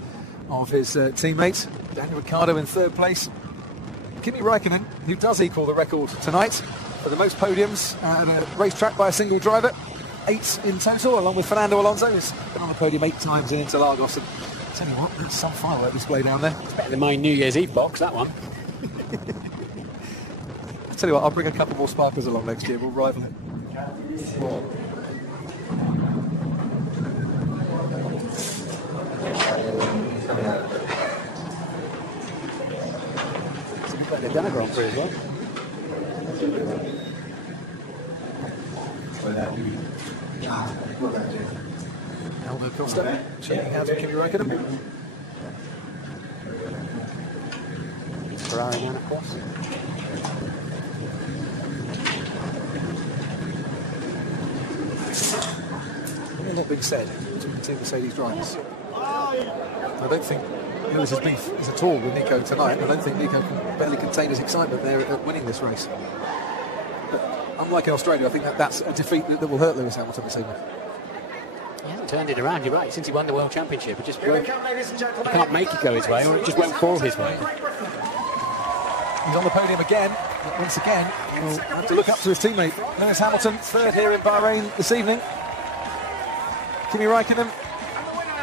of his teammate. Daniel Ricciardo in 3rd place. Kimi Räikkönen, who does equal the record tonight for the most podiums at a racetrack by a single driver. 8 in total, along with Fernando Alonso, who's been on the podium 8 times in Interlagos. And tell you what, that's some firework display down there. It's better than my New Year's Eve box, that one. Tell you what, I'll bring a couple more sparklers along next year. We'll rival it. They've done a Grand Prix as well. Albert Costa shaking hands with Kimi Räikkönen. Ferrari man, of course. A lot being said between the two Mercedes drivers. I don't think Lewis's beef is at all with Nico tonight. I don't think Nico can barely contain his excitement there at winning this race. But unlike in Australia, I think that's a defeat that will hurt Lewis Hamilton this evening. He hasn't turned it around, you're right. Since he won the World Championship, it just won't, he can't make it go his way, or it just won't fall his way. He's on the podium again. But once again, he'll have to look up to his teammate. Lewis Hamilton, 3rd here in Bahrain this evening. Kimi Räikkönen,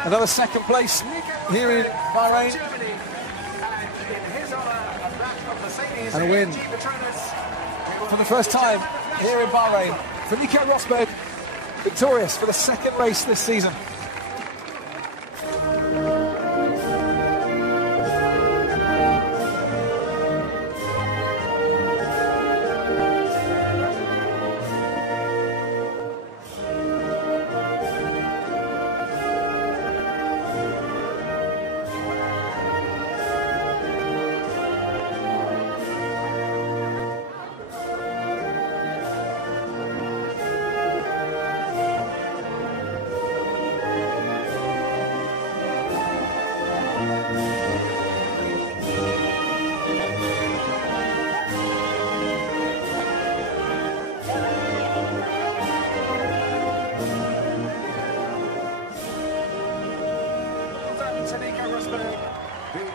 another 2nd place here in Bahrain. And a win for the first time here in Bahrain for Nico Rosberg, victorious for the 2nd race this season.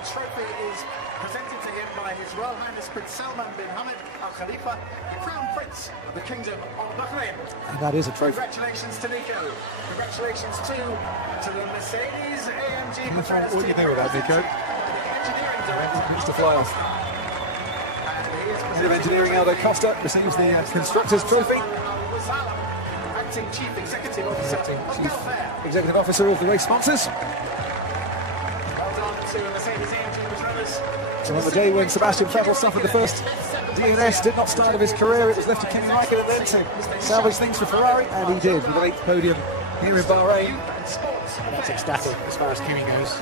trophy is presented to him by His Royal Highness Prince Salman bin Hamad Al Khalifa, the Crown Prince of the Kingdom of Bahrain. And that is a trophy. Congratulations to Nico. Congratulations to the Mercedes AMG. What do you do with that, Nico? Engineering director. Needs to fly off. Head of Engineering Aldo Costa receives the Constructors Trophy. Acting Chief Executive Officer of Galfair. Executive Officer of the race sponsors. Well done to Mercedes AMG drivers. So on the day when Sebastian Vettel suffered the first DNS, did not start of his career, it was left to Kimi Raikkonen then to salvage things for Ferrari, and he did with the 8th podium here in Bahrain. And that's ecstatic as far as Kimi goes. To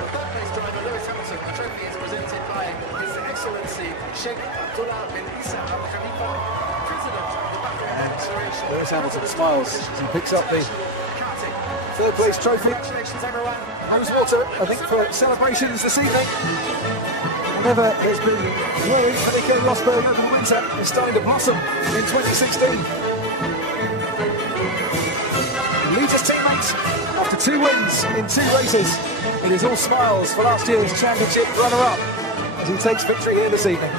the third place driver, Lewis Hamilton, the trophy is presented by His Excellency Sheikh Abdullah bin Isa Al Khalifa, President of the Bahrain Declaration. Lewis Hamilton smiles as he picks up the third place trophy. Congratulations, everyone. Rosewater, I think, for celebrations this evening. Whenever there's been worry for Nico Rosberg over the winter, it's starting to blossom in 2016. He leads his teammates after 2 wins in 2 races. It is all smiles for last year's championship runner-up as he takes victory here this evening.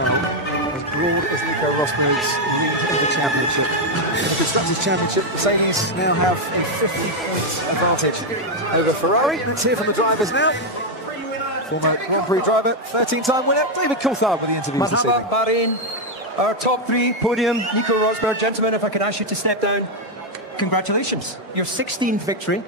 As broad as Nico Rosberg's lead of the championship. The Constructors' Championship, the Mercedes now have a 50-point advantage over Ferrari. Let's hear from the drivers now. Former Grand Prix driver, 13-time winner, David Coulthard with the interviews this evening. Bahrain, our top 3 podium, Nico Rosberg. Gentlemen, if I could ask you to step down. Congratulations. Your 16th victory,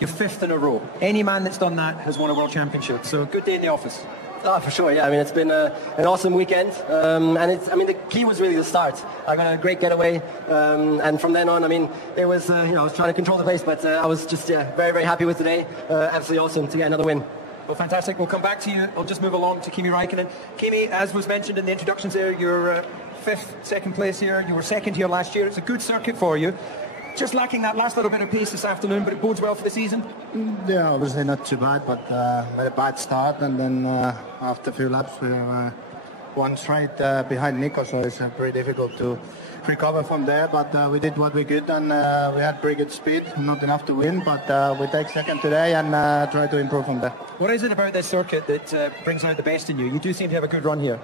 your 5th in a row. Any man that's done that has won a world championship. So good day in the office. Oh, for sure, yeah. I mean, it's been an awesome weekend, and the key was really the start. I got a great getaway, and from then on, I mean, it was, I was trying to control the pace, but I was just very, very happy with today. Absolutely awesome to get another win. Well, fantastic. We'll come back to you. We'll just move along to Kimi Raikkonen. Kimi, as was mentioned in the introductions there, you're 5th, 2nd place here. You were 2nd here last year. It's a good circuit for you. Just lacking that last little bit of pace this afternoon, but it bodes well for the season. Yeah, obviously not too bad, but a bad start, and then after a few laps we were one straight behind Nico, so it's pretty difficult to recover from there. But we did what we could, and we had pretty good speed, not enough to win, but we take 2nd today and try to improve from there. What is it about this circuit that brings out the best in you? You do seem to have a good run here.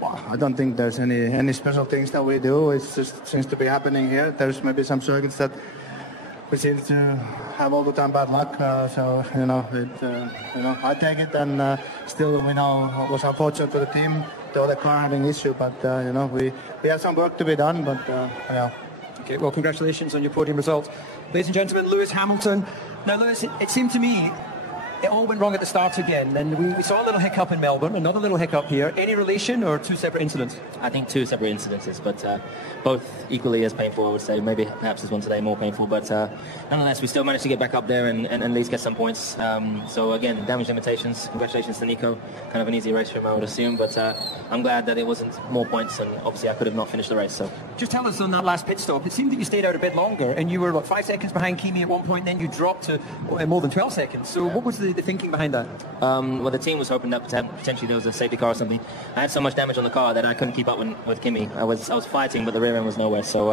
Well, I don't think there's any special things that we do. It just seems to be happening here. There's maybe some circuits that we seem to have all the time bad luck. So I take it, and still we know it was unfortunate for the team, the other car having issue. But we have some work to be done. But yeah. Okay, well, congratulations on your podium result, ladies and gentlemen. Lewis Hamilton. Now, Lewis, it seemed to me it all went wrong at the start again, and we saw a little hiccup in Melbourne, another little hiccup here. Any relation or 2 separate incidents? I think 2 separate incidences, but both equally as painful, I would say. Maybe perhaps this one today more painful, but nonetheless, we still managed to get back up there and at least get some points. So again, damage limitations. Congratulations to Nico. Kind of an easy race for him, I would assume, but I'm glad that it wasn't more points, and obviously I could have not finished the race. So just tell us on that last pit stop, it seemed that you stayed out a bit longer, and you were 5 seconds behind Kimi at one point, then you dropped to more than 12 seconds. So what was the thinking behind that? Well, the team was hoping that potentially there was a safety car or something. I had so much damage on the car that I couldn't keep up with Kimi. I was fighting, but the rear end was nowhere. So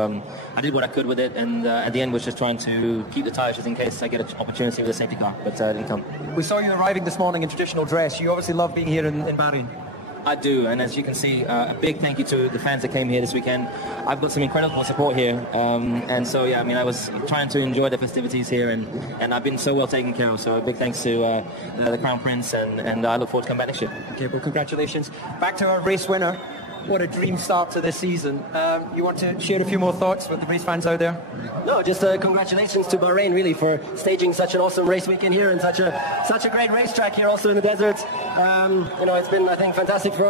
I did what I could with it, and at the end was just trying to keep the tyres just in case I get an opportunity with a safety car, but it didn't come. We saw you arriving this morning in traditional dress. You obviously love being here in Bahrain. I do, and as you can see, a big thank you to the fans that came here this weekend. I've got some incredible support here, and so yeah, I mean, I was trying to enjoy the festivities here, and I've been so well taken care of. So a big thanks to the Crown Prince, and I look forward to coming back next year. Okay, well, congratulations. Back to our race winner. What a dream start to this season. You want to share a few more thoughts with the race fans out there? No, just congratulations to Bahrain, really, for staging such an awesome race weekend here and such a great racetrack here also in the desert. It's been, I think, fantastic for all.